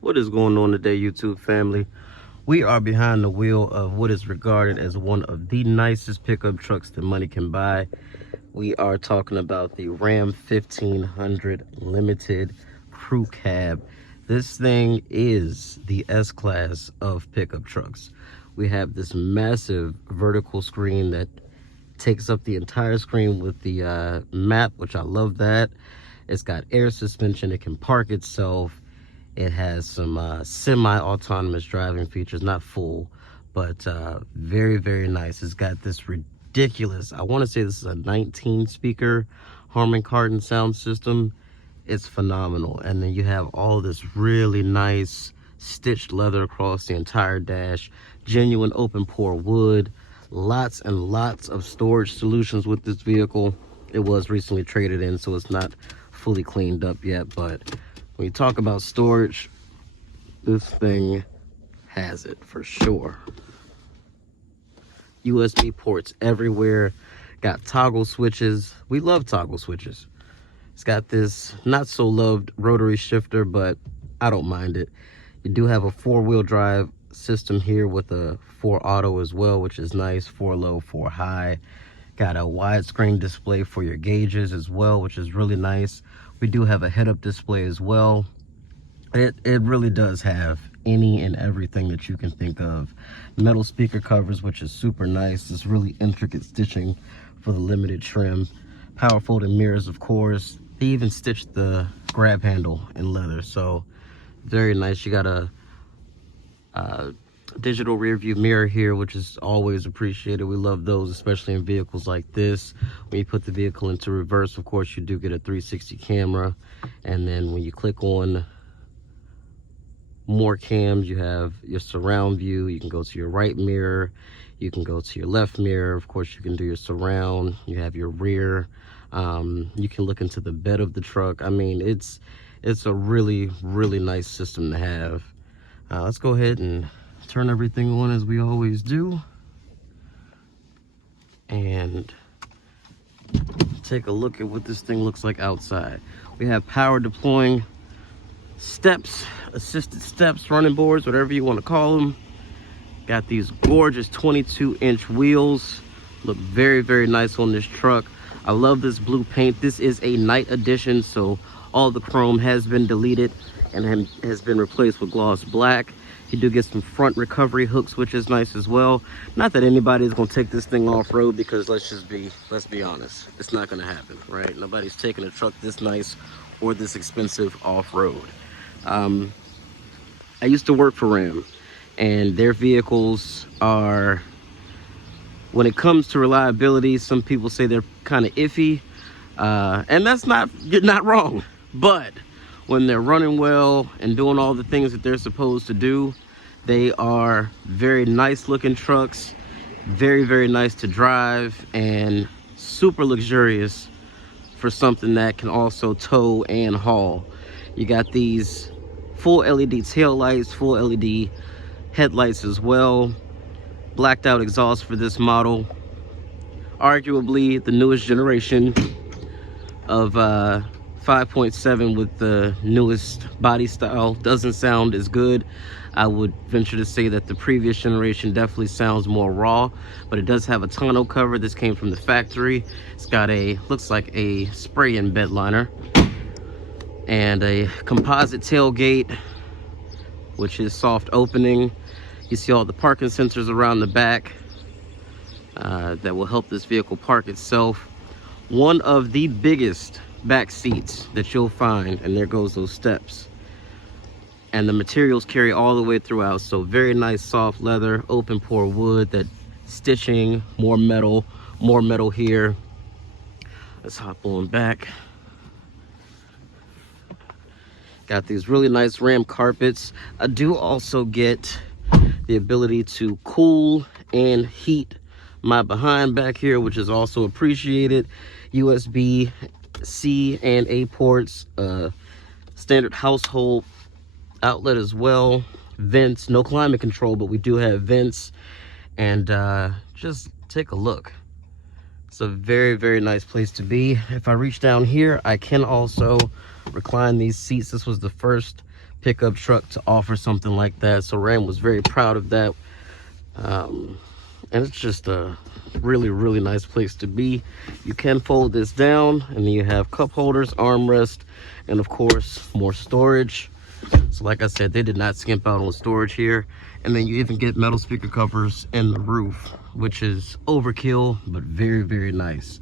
What is going on today, YouTube family? We are behind the wheel of what is regarded as one of the nicest pickup trucks that money can buy. We are talking about the Ram 1500 Limited Crew Cab. This thing is the S-Class of pickup trucks. We have this massive vertical screen that takes up the entire screen with the map, which I love that. It's got air suspension. It can park itself. It has some semi-autonomous driving features, not full, but very, very nice. It's got this ridiculous, I want to say this is a 19 speaker Harman Kardon sound system. It's phenomenal. And then you have all this really nice stitched leather across the entire dash, genuine open pore wood, lots and lots of storage solutions with this vehicle. It was recently traded in, so it's not fully cleaned up yet, but when you talk about storage, this thing has it for sure. USB ports everywhere, got toggle switches. We love toggle switches. It's got this not so loved rotary shifter, but I don't mind it. You do have a 4-wheel drive system here with a 4 auto as well, which is nice. 4 low, 4 high. Got a widescreen display for your gauges as well, which is really nice. We do have a head-up display as well. It really does have any and everything that you can think of. Metal speaker covers, which is super nice. This really intricate stitching for the limited trim. Power folding mirrors, of course. They even stitched the grab handle in leather, so very nice. You got a digital rear view mirror here, which is always appreciated. We love those, especially in vehicles like this. When you put the vehicle into reverse, of course, you do get a 360 camera. And then when you click on more cams, you have your surround view. You can go to your right mirror, you can go to your left mirror. Of course, you can do your surround. You have your rear. You can look into the bed of the truck. I mean, it's a really, really nice system to have. Let's go ahead and turn everything on as we always do, and take a look at what this thing looks like outside. We have power deploying steps, assisted steps, running boards, whatever you want to call them. Got these gorgeous 22-inch wheels. Look very, very nice on this truck. I love this blue paint. This is a night edition, so all the chrome has been deleted and has been replaced with gloss black. You do get some front recovery hooks, which is nice as well. Not that anybody's gonna take this thing off-road, because let's be honest, it's not gonna happen, right? Nobody's taking a truck this nice or this expensive off-road. I used to work for Ram, and their vehicles are, when it comes to reliability, some people say they're kind of iffy, and that's you're not wrong, but when they're running well and doing all the things that they're supposed to do, they are very nice looking trucks, very, very nice to drive, and super luxurious for something that can also tow and haul. You got these full LED tail lights, full LED headlights as well. Blacked out exhaust for this model. Arguably the newest generation of 5.7 with the newest body style. Doesn't sound as good. I would venture to say that the previous generation definitely sounds more raw, but it does have a tonneau cover. This came from the factory. It's got looks like a spray-in bed liner, and a composite tailgate, which is soft opening. You see all the parking sensors around the back that will help this vehicle park itself. One of the biggest back seats that you'll find, and there goes those steps. And the materials carry all the way throughout, so very nice soft leather, open pore wood, that stitching, more metal here. Let's hop on back. Got these really nice Ram carpets. I do also get the ability to cool and heat my behind back here, which is also appreciated. USB-C and A ports, standard household outlet as well. Vents, no climate control, but we do have vents. And just take a look. It's a very, very nice place to be. If I reach down here, I can also recline these seats. This was the first pickup truck to offer something like that. So Ram was very proud of that. And it's just a really nice place to be. You can fold this down, and then you have cup holders, armrest, and of course more storage. So like I said, they did not skimp out on storage here. And then you even get metal speaker covers in the roof, which is overkill, but very nice.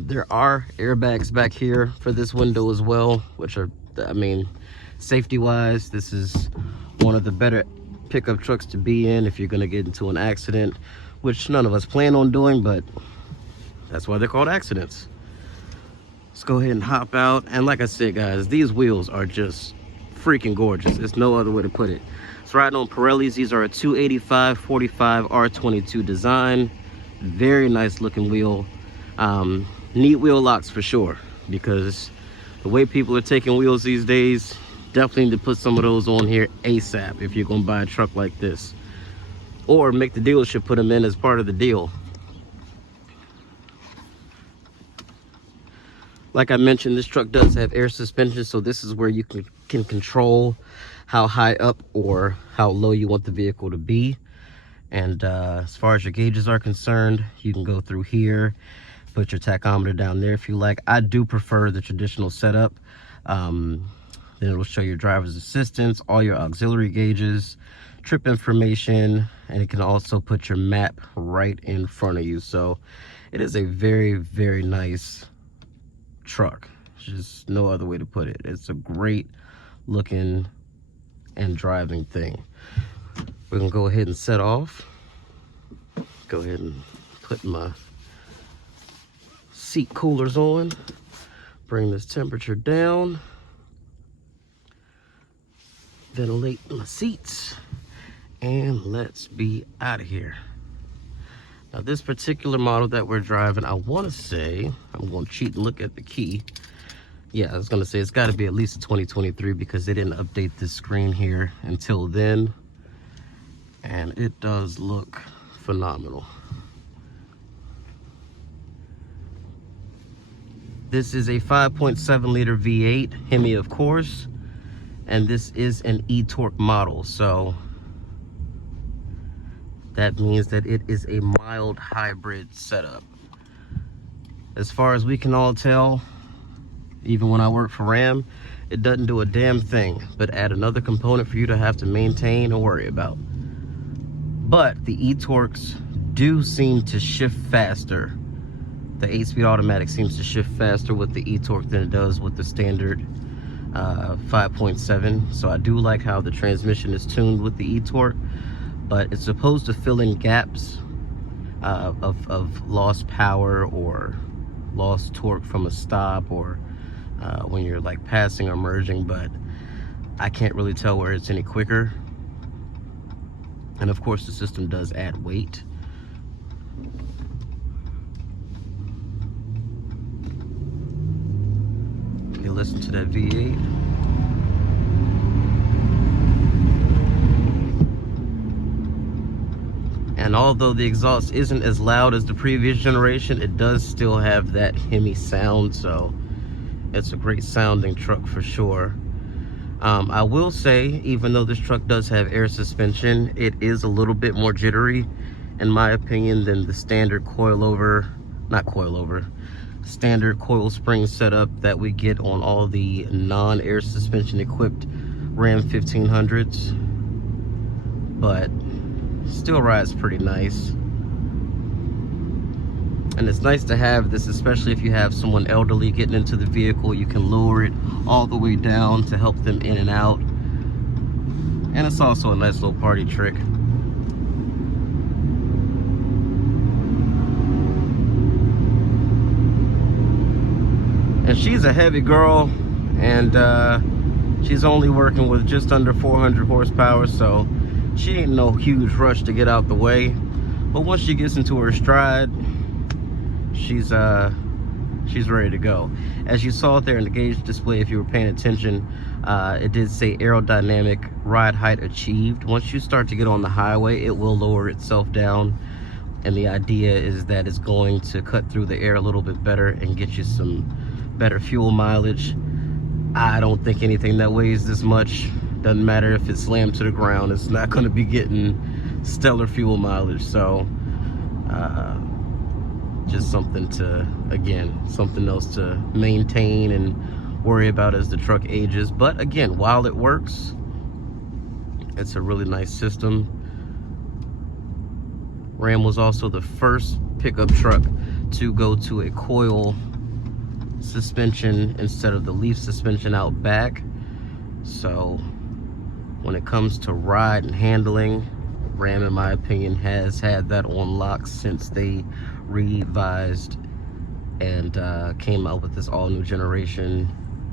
There are airbags back here for this window as well, which are, I mean, safety wise, this is one of the better pickup trucks to be in if you're going to get into an accident, which none of us plan on doing, but that's why they're called accidents. Let's go ahead and hop out. And like I said, guys, these wheels are just freaking gorgeous. There's no other way to put it. It's riding on Pirellis. These are a 285/45 R22 design. Very nice looking wheel. Neat wheel locks for sure, because the way people are taking wheels these days, definitely need to put some of those on here ASAP if you're gonna buy a truck like this, or make the dealership put them in as part of the deal. Like I mentioned, this truck does have air suspension, so this is where you can control how high up or how low you want the vehicle to be. And as far as your gauges are concerned, you can go through here, put your tachometer down there if you like. I do prefer the traditional setup. Then it'll show your driver's assistance, all your auxiliary gauges, trip information, and it can also put your map right in front of you. So it is a very nice truck. Just no other way to put it. It's a great looking and driving thing. We're gonna go ahead and set off. Go ahead and put my seat coolers on. Bring this temperature down. Ventilate my seats. And let's be out of here. Now this particular model that we're driving, I want to say, I'm going to cheat and look at the key. Yeah, I was going to say it's got to be at least a 2023 because they didn't update this screen here until then. And it does look phenomenal. This is a 5.7 liter V8 Hemi, of course, and this is an e-torque model, so that means that it is a mild hybrid setup. As far as we can all tell, even when I work for Ram, it doesn't do a damn thing but add another component for you to have to maintain and worry about. But the e-torques do seem to shift faster. The 8-speed automatic seems to shift faster with the e-torque than it does with the standard 5.7. So I do like how the transmission is tuned with the e-torque, but it's supposed to fill in gaps of lost power or lost torque from a stop, or when you're like passing or merging, but I can't really tell where it's any quicker. And of course the system does add weight. You listen to that V8. And although the exhaust isn't as loud as the previous generation, it does still have that Hemi sound, so it's a great sounding truck for sure. I will say, even though this truck does have air suspension, it is a little bit more jittery, in my opinion, than the standard standard coil spring setup that we get on all the non-air suspension equipped Ram 1500s. But still rides pretty nice. And it's nice to have this, especially if you have someone elderly getting into the vehicle. You can lower it all the way down to help them in and out. And it's also a nice little party trick. And she's a heavy girl, and she's only working with just under 400 horsepower, so she ain't no huge rush to get out the way. But once she gets into her stride, she's ready to go. As you saw there in the gauge display, if you were paying attention, it did say aerodynamic ride height achieved. Once you start to get on the highway, it will lower itself down, and the idea is that it's going to cut through the air a little bit better and get you some better fuel mileage. I don't think anything that weighs this much Doesn't matter if it's slammed to the ground, it's not going to be getting stellar fuel mileage. So just something to, again, something else to maintain and worry about as the truck ages. But again, while it works, it's a really nice system. Ram was also the first pickup truck to go to a coil suspension instead of the leaf suspension out back. So when it comes to ride and handling, Ram, in my opinion, has had that on lock since they revised and came out with this all new generation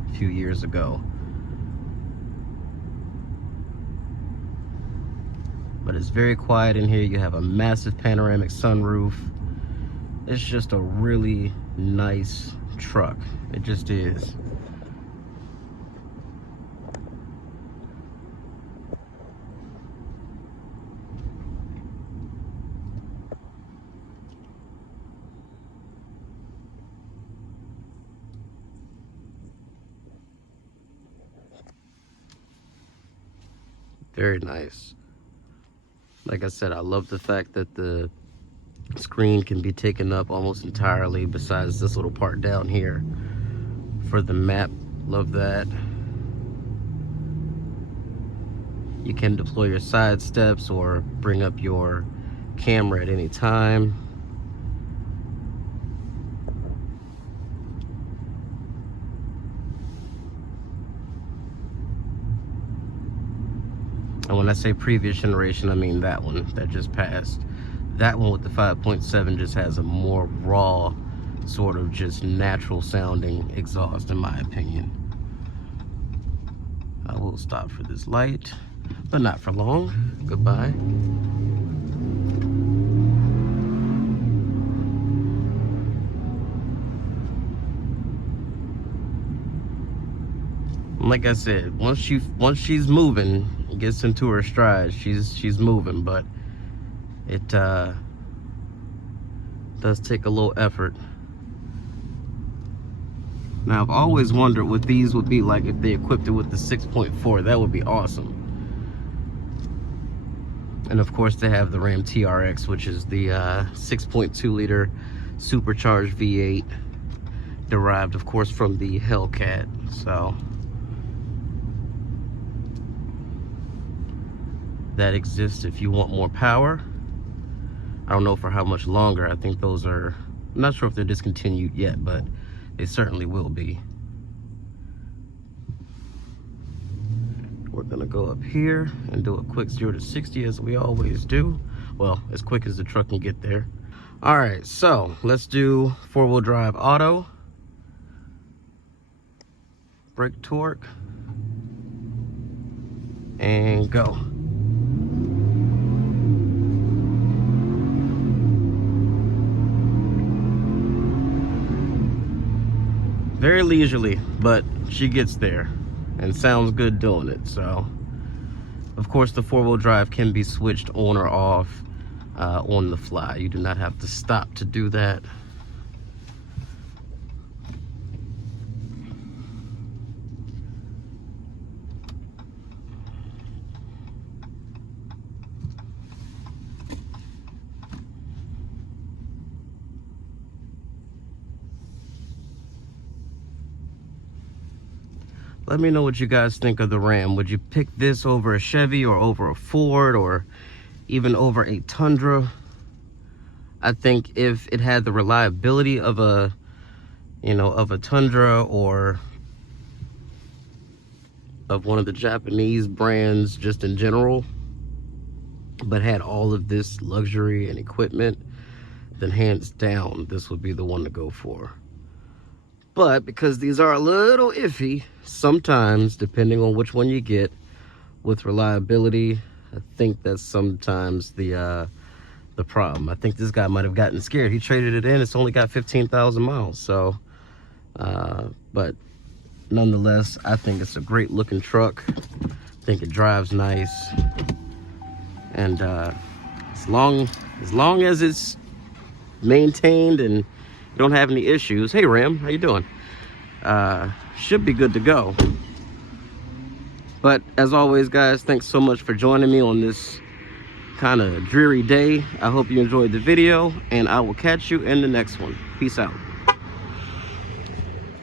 a few years ago. But it's very quiet in here. You have a massive panoramic sunroof. It's just a really nice truck. It just is. Very nice. Like I said, I love the fact that the screen can be taken up almost entirely, besides this little part down here for the map. Love that. You can deploy your side steps or bring up your camera at any time. And when I say previous generation, I mean that one that just passed. That one with the 5.7 just has a more raw, sort of just natural sounding exhaust, in my opinion. I will stop for this light, but not for long. Goodbye. Like I said, once she's moving, gets into her stride, she's moving, but it does take a little effort. Now, I've always wondered what these would be like if they equipped it with the 6.4. That would be awesome. And of course, they have the Ram TRX, which is the 6.2 liter supercharged V8, derived, of course, from the Hellcat. So that exists if you want more power. I don't know for how much longer. I think those are, I'm not sure if they're discontinued yet, but they certainly will be. We're gonna go up here and do a quick 0 to 60 as we always do. Well, as quick as the truck can get there. All right, so let's do 4-wheel drive auto. Brake torque. And go. Very leisurely, but she gets there and sounds good doing it. So, of course, the 4-wheel drive can be switched on or off on the fly. You do not have to stop to do that. Let me know what you guys think of the Ram. Would you pick this over a Chevy or over a Ford or even over a Tundra? I think if it had the reliability of a, of a Tundra or of one of the Japanese brands just in general, but had all of this luxury and equipment, then hands down, this would be the one to go for. But because these are a little iffy, sometimes, depending on which one you get, with reliability, I think that's sometimes the problem. I think this guy might have gotten scared. He traded it in. It's only got 15,000 miles. So, but nonetheless, I think it's a great looking truck. I think it drives nice. And as long as it's maintained and you don't have any issues. Hey Ram, how you doing? Should be good to go. But as always, guys, thanks so much for joining me on this kind of dreary day. I hope you enjoyed the video, and I will catch you in the next one. Peace out.